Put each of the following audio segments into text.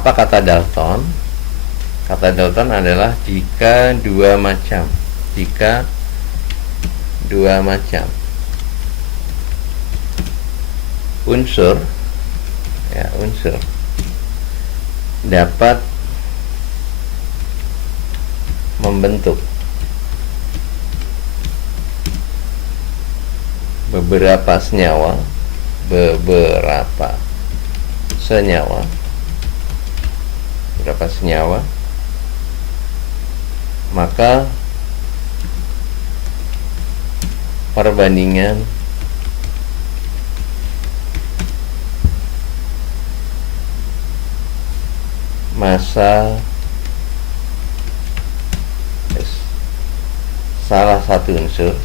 Apa kata Dalton? Kata Dalton adalah jika dua macam unsur dapat membentuk beberapa senyawa, maka perbandingan massa salah satu unsur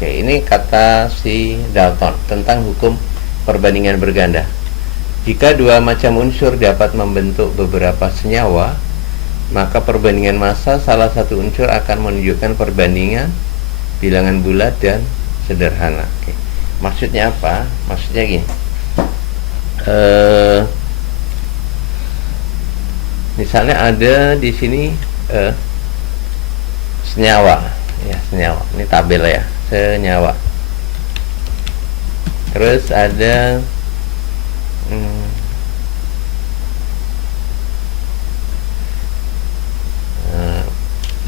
Oke, ini kata si Dalton tentang hukum perbandingan berganda. Jika dua macam unsur dapat membentuk beberapa senyawa, maka perbandingan massa salah satu unsur akan menunjukkan perbandingan bilangan bulat dan sederhana. Oke. Maksudnya apa? Maksudnya gini. Misalnya ada di sini senyawa. Ini tabel ya, senyawa. Terus ada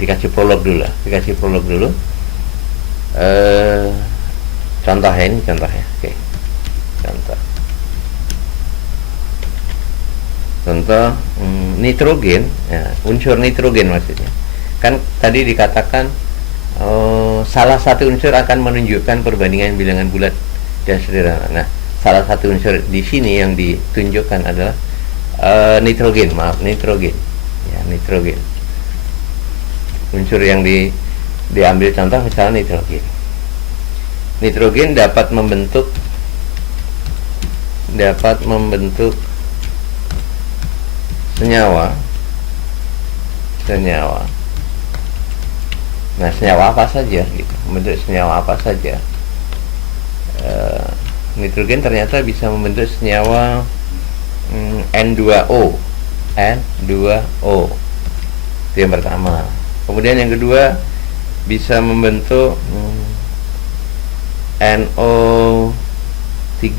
dikasih prolog dulu. Contohnya. Oke. Contoh nitrogen, ya, unsur nitrogen maksudnya. Kan tadi dikatakan salah satu unsur akan menunjukkan perbandingan bilangan bulat dan sederhana. Nah, salah satu unsur di sini yang ditunjukkan adalah nitrogen. Ya, nitrogen. Unsur yang diambil contoh misalnya nitrogen. Nitrogen dapat membentuk senyawa. Nah, senyawa apa saja gitu, membentuk senyawa apa saja. Nitrogen ternyata bisa membentuk senyawa N2O. Itu yang pertama. Kemudian yang kedua bisa membentuk NO3,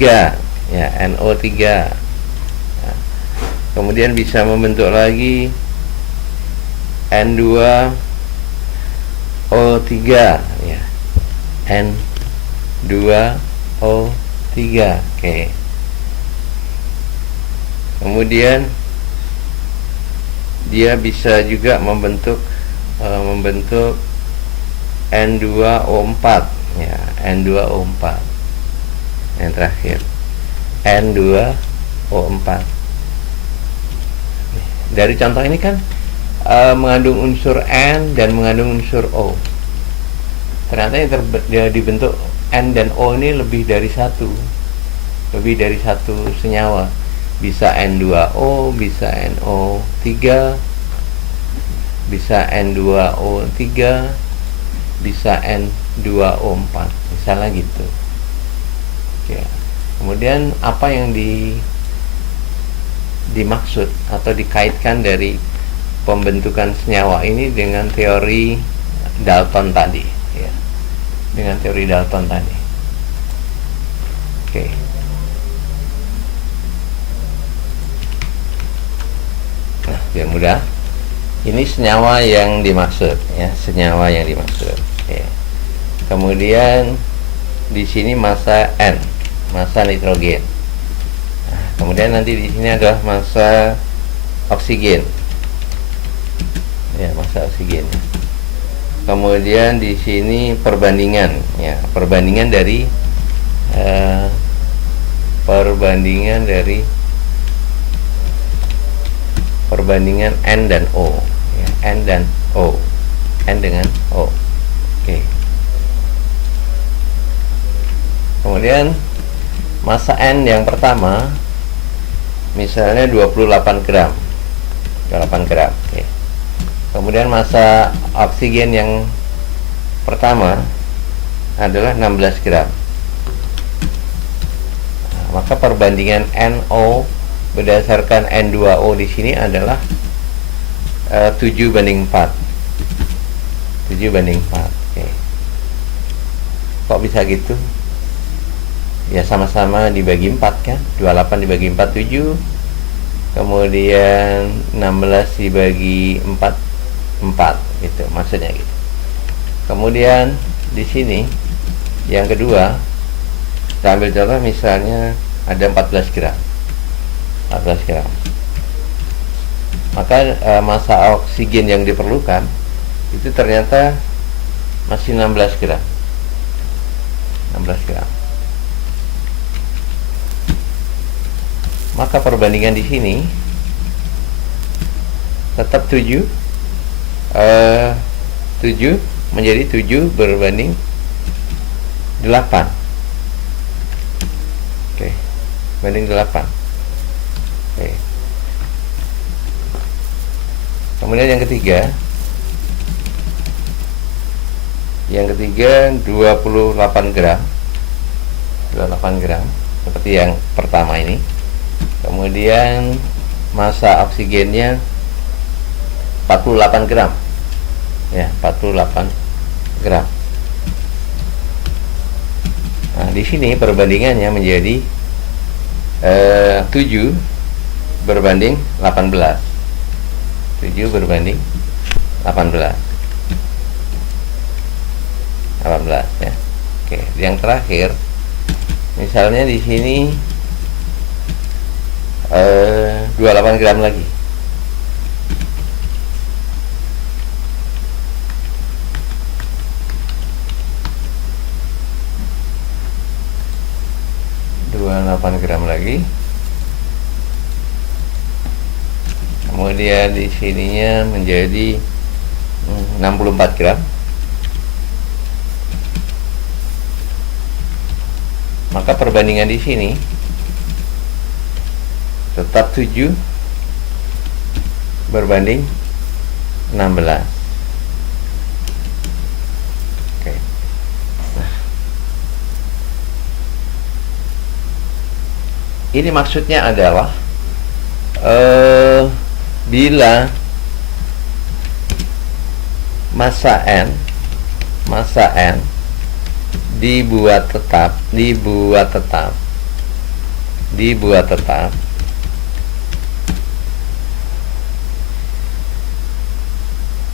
ya, NO3. Nah, kemudian bisa membentuk lagi N2O3, ya, N2O3. Oke. Kemudian dia bisa juga membentuk N2O4, ya, N2O4. Yang terakhir N2O4. Dari contoh ini kan mengandung unsur N dan mengandung unsur O. Ternyata yang dibentuk N dan O ini lebih dari satu senyawa. Bisa N2O, bisa NO3, bisa N2O3, bisa N2O4, misalnya gitu. Ya. Kemudian apa yang dimaksud atau dikaitkan dari pembentukan senyawa ini dengan teori Dalton tadi, ya. Dengan teori Dalton tadi. Oke. Nah, biar mudah. Ini senyawa yang dimaksud, ya, Ya. Kemudian di sini massa N, massa nitrogen. Nah, kemudian nanti di sini adalah massa oksigen. Ya, massa oksigen. Kemudian di sini perbandingan, ya, perbandingan dari N dan O, ya, N dengan O. Oke. Kemudian massa N yang pertama misalnya 28 gram. Oke. Kemudian massa oksigen yang pertama adalah 16 gram. Maka perbandingan NO berdasarkan N2O di sini adalah 7:4. 7:4. Oke. Kok bisa gitu? Ya sama-sama dibagi 4 kan. 28 dibagi 4 7. Kemudian 16 dibagi 4 4 gitu, maksudnya gitu. Kemudian di sini yang kedua, kita ambil contoh misalnya ada 14 gram. 14 gram. Maka massa oksigen yang diperlukan itu ternyata masih 16 gram. 16 gram. Maka perbandingan di sini tetap 7 menjadi 7 berbanding 8. Oke. Banding 8. Oke. Kemudian yang ketiga 28 gram. 28 gram seperti yang pertama ini. Kemudian massa oksigennya 48 gram. Ya, 48 gram. Nah, di sini perbandingannya menjadi 7 berbanding 18. 7 berbanding 18. 18 ya. Oke, yang terakhir misalnya di sini 28 gram lagi. 28 gram lagi. Kemudian di sininya menjadi 64 gram. Maka perbandingan di sini tetap 7 berbanding 16. Oke. Nah, ini maksudnya adalah bila massa N dibuat tetap,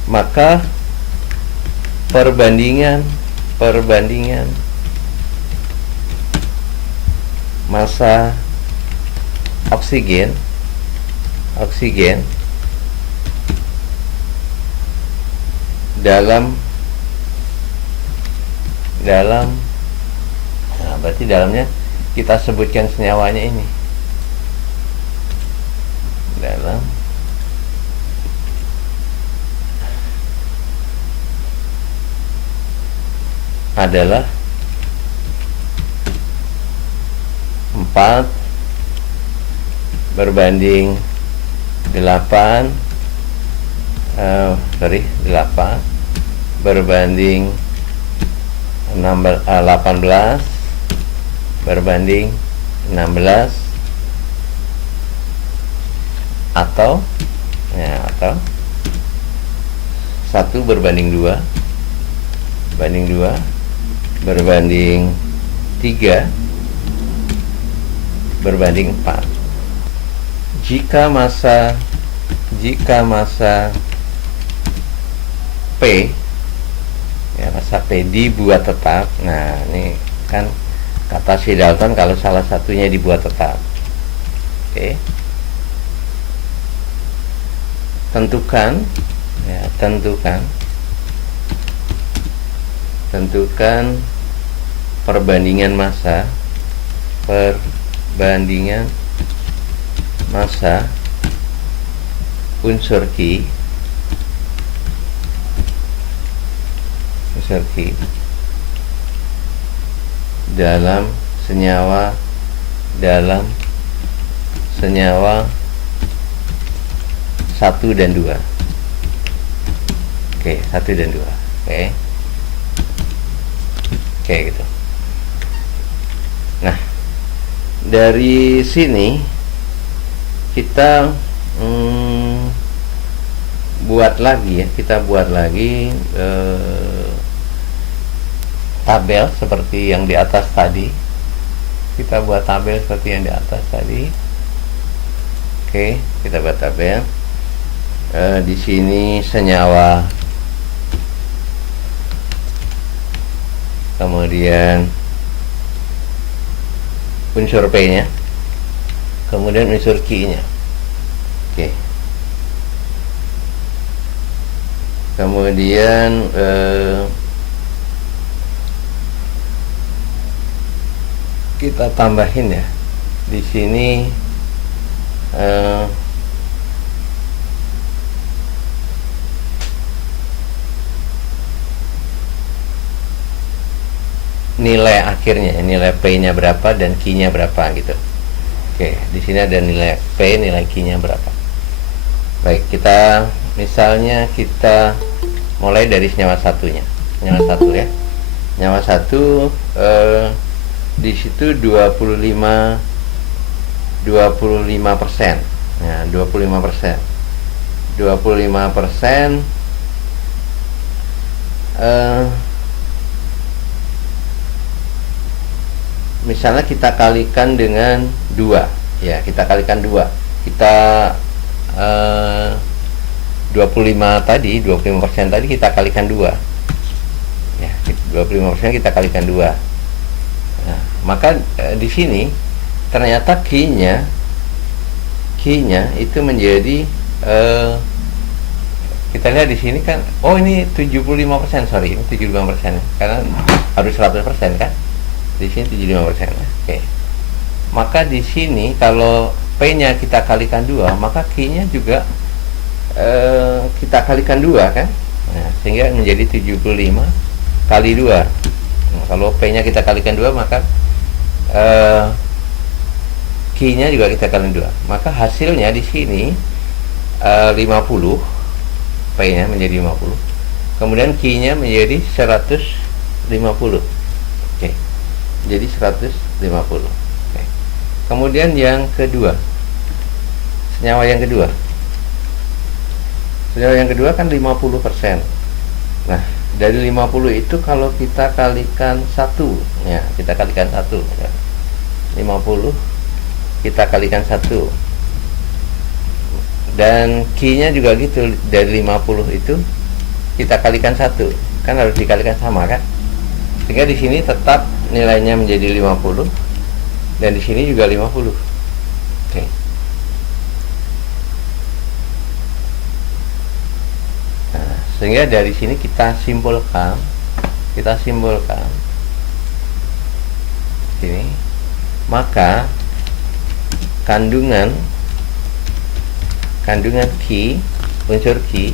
maka perbandingan massa oksigen dalam nah, berarti dalamnya kita sebutkan senyawanya ini dalam adalah 4 berbanding 8 8 berbanding 18 berbanding 16 atau 1 berbanding 2 berbanding 3 berbanding 4. Jika massa P massa P dibuat tetap. Nah, ini kan kata si Dalton kalau salah satunya dibuat tetap. Oke. Tentukan perbandingan massa unsur Ki dalam senyawa 1 dan 2. Oke, 1 dan 2. Oke gitu. Nah, dari sini kita buat lagi ya, kita buat lagi tabel seperti yang di atas tadi. Kita buat tabel seperti yang di atas tadi. Oke, kita buat tabel. Di sini senyawa, kemudian unsur P-nya, kemudian unsur Q-nya. Oke. Kemudian kita tambahin ya. Di sini nilai akhirnya, nilai P-nya berapa dan Q-nya berapa gitu. Oke, di sini ada nilai P, nilai Q-nya berapa. Baik, kita misalnya kita mulai dari senyawa satunya. Senyawa satu ya. Senyawa satu di situ 25%. Nah, 25%. 25% misalnya kita kalikan dengan 2 ya, kita kalikan 2, kita 25 tadi, 25% tadi kita kalikan 2 ya, 25% kita kalikan 2. Nah, maka di sini ternyata Q-nya itu menjadi kita lihat di sini kan, oh ini 75%, sorry, ini 75% karena harus 100% kan. Di sini 75%. Oke. Maka di sini kalau P-nya kita kalikan 2, maka Q-nya juga kita kalikan 2 kan. Nah, sehingga menjadi 75 kali 2. Nah, kalau P-nya kita kalikan 2, maka Q-nya juga kita kalikan 2. Maka hasilnya di sini 50, P-nya menjadi 50. Kemudian Q-nya menjadi 150. Oke. Jadi 150. Oke. Kemudian yang kedua, senyawa yang kedua kan 50%. Nah, dari 50 itu kalau kita kalikan 1 ya, kita kalikan 1 ya. 50 kita kalikan 1, dan Q-nya juga gitu, dari 50 itu kita kalikan 1, kan harus dikalikan sama kan, sehingga di sini tetap nilainya menjadi 50 dan di sini juga 50. Oke. Nah, sehingga dari sini kita simpulkan sini, maka kandungan Q, unsur Q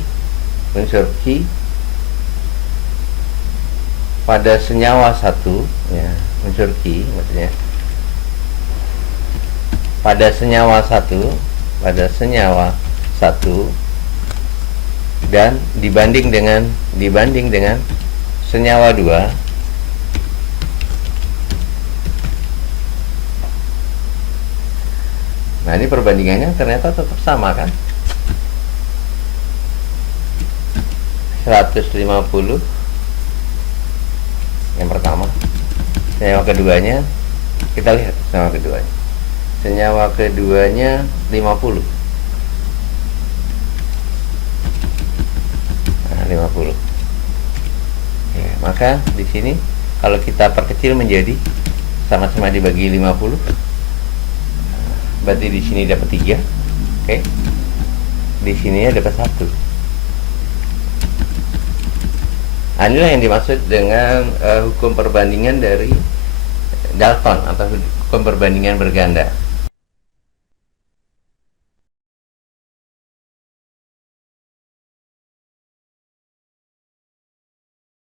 pada senyawa satu ya, unsur Q maksudnya pada senyawa satu dan dibanding dengan senyawa 2, nah ini perbandingannya ternyata tetap sama kan, 150 yang pertama. Senyawa keduanya, kita lihat senyawa keduanya 50. Nah, 50. Ya, maka di sini kalau kita perkecil menjadi sama-sama dibagi 50, berarti di sini dapat 3. Oke. Di sini dapat 1. Inilah yang dimaksud dengan hukum perbandingan dari Dalton atau hukum perbandingan berganda.